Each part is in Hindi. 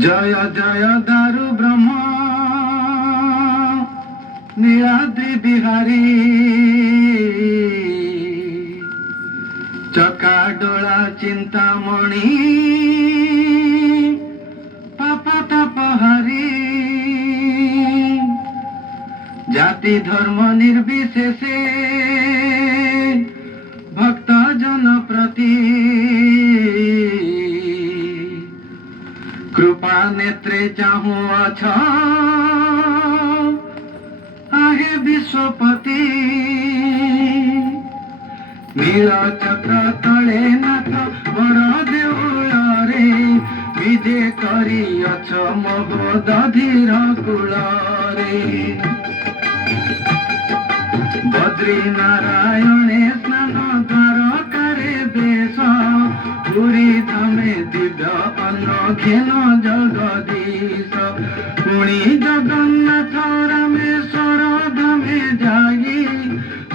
जय जय दारु ब्रह्म नीलाद्रि बिहारी चका डोला चिंतामणि पापा तापहारी जाति धर्म निर्विशेषे भक्त जन प्रति कृपा नेत्रे चाहू अछ आहे विश्वपति नील चक्र तले नाथ बड़ देउल रे विजे करी अछ मो दधीर कूल रे बद्री नारायणे स्नान द्वारकारे बेश पुरी धामे दिव्य अन्न घेन जगदीश पुणी जगन्नाथ रामेश्वर धामे जाई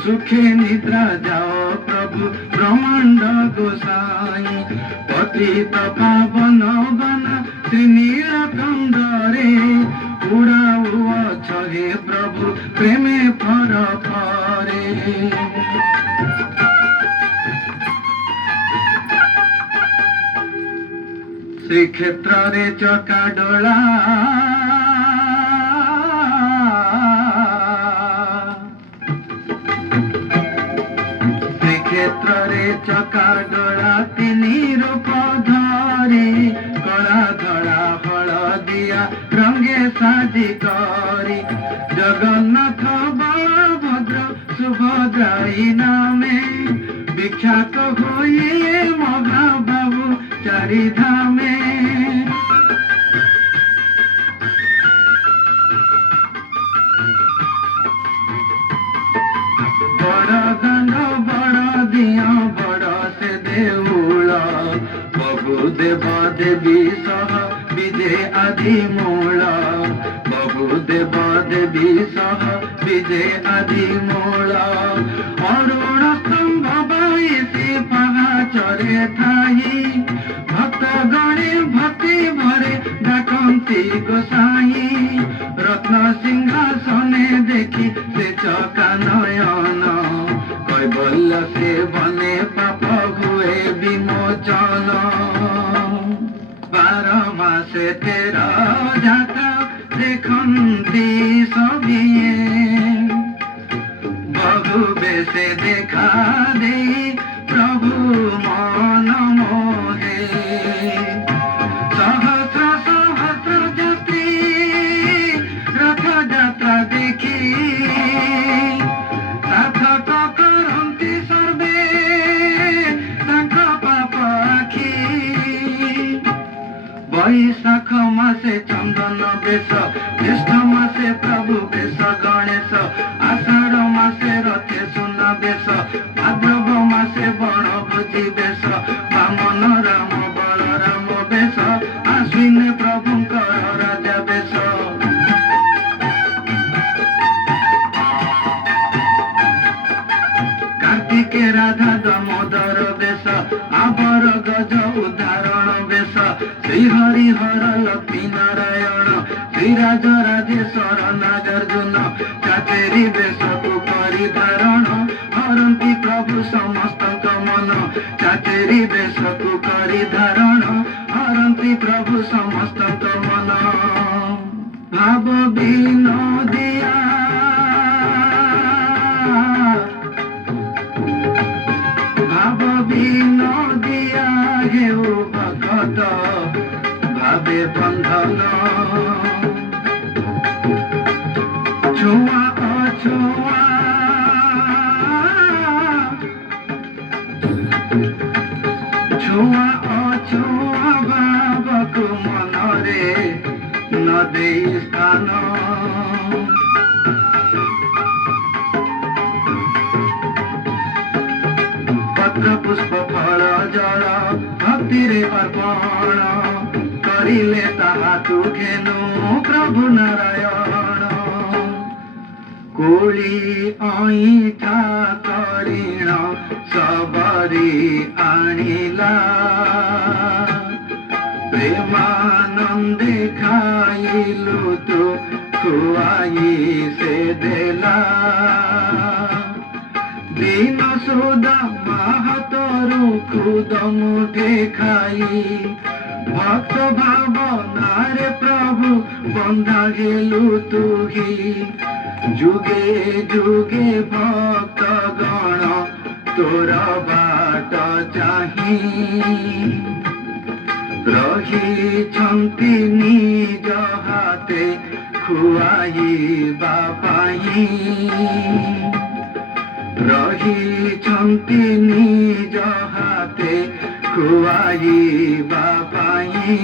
सुखे निद्रा जाओ प्रभु ब्रह्मांड गोसाई पतित पावन वन श्री नीलकंठ रे उड़ाऊ हे प्रभु प्रेमे फर फरे श्रीक्षेत्र रे चका डोला श्रीक्षेत्र रे चका डोला तिनी रूप धरी कला धड़ा हलदिया रंगे साजी करी जगन्नाथ बलभद्र सुभद्राई नामे विख्यात हुए मघा बाबू चारि धामे बड़ दान बड़ दिया बड़ से देउल बहु देव देवी सह विजे आदि मूल बहु देव देवी सह विजे आदि मूल अरुण स्तंभ बाईसी पहाचरे थाई भक्त गणे भक्ति भरे डाकंती गोसाई रत्न सिंहासने देखी से चका नयन कैबल्य से बने पाप हुए विमोचन 12 मासे 13 जाता देखंती सभिए बहु बेसे देखा दे प्रभु मन मोहे सहस्र सहस्र यात्री रथ यात्रा देखी सार्थक करन्ति सर्वे तांक पाप आखि बैशाख मासे चंदन बेश ज्येष्ठ मासे प्रभु बेश गणेश आषाढ़ मासे रथे सुना बेश भाद्रव मासे बण भोजी बेश वामन राम बलराम बेश आश्विन प्रभुंकर राजा बेश कार्तिके राधा दामोदर बेश आबर गज उदाहरण बेश श्रीहरिहर लक्ष्मी नारायण श्रीराज राजेश्वर नागार्जुन चाचेरी बेशकु परिधारण हरंती प्रभु समस्त मन चाचेरी बेशकु परिधारण हरंती प्रभु समस्त मन भाव विनोदिया भाव विनोदिया हेउ भगत भावे बंधन छुआ अछुआ छुआ अछुआ बाबक मनरे न दे स्थान पत्र पुष्प फल जल भक्ति रे अर्पण करिले ताहा तु घेनु प्रभु नारायण कोली ऐठा करिण सबरी आनिला प्रेमानन्दे ଖୁଆଇ ସେ ଦେଲା। ଦିନ ସୁଦା ମାହାତରୁ ଖୁଦ ମୁଠେ ଖାଇ ଭକ୍ତ ଭାବନାରେ ପ୍ରଭୁ ବନ୍ଧା ହେଲୁ ତୁହି। ଯୁଗେ ଯୁଗେ ଭକ୍ତ ଗଣ ତୋର ବାଟ ଚାହିଁ ରହିଛନ୍ତି ନିଜ ହାତେ ଖୁଆଇବା ପାଇଁ। ରହିଛନ୍ତି ନିଜ ହାତେ ଖୁଆଇବା ପାଇଁ।